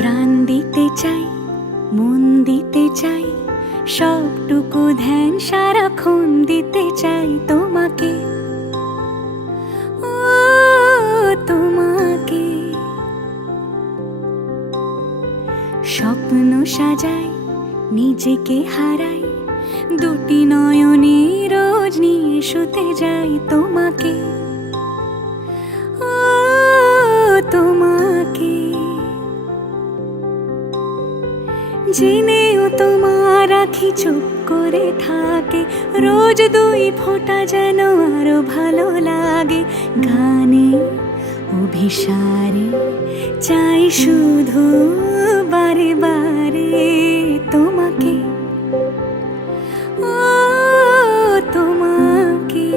প্রাণ দিতে চাই, মন দিতে চাই, সবটুকু ধ্যান সারাক্ষণ দিতে চাই তোমাকে, ও তোমাকে। স্বপ্ন সাজাই, নিজেকে হারাই, দুটি নয়নে রোজ নিয়ে শুতে যাই তোমাকে, ও তোমাকে। জেনেও তোমার আখি চুপ করে থাকে, রোজ দুই ফোঁটা যেন আরো ভালো লাগে। গানে অভিসারে চাই শুধু বারে বারে তোমাকে, ও তোমাকে।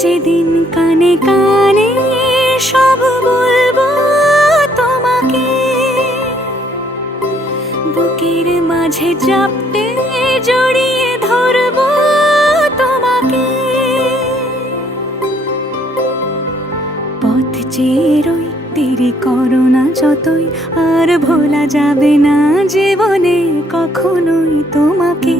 যেদিন কানে কানে সব বলবো তোমাকে, বুকের মাঝে চাপটে জড়িয়ে ধরবো তোমাকে। পথ চেয়ে রই, দেরি করো না যতই, আর ভোলা যাবে না জীবনে কখনোই তোমাকে।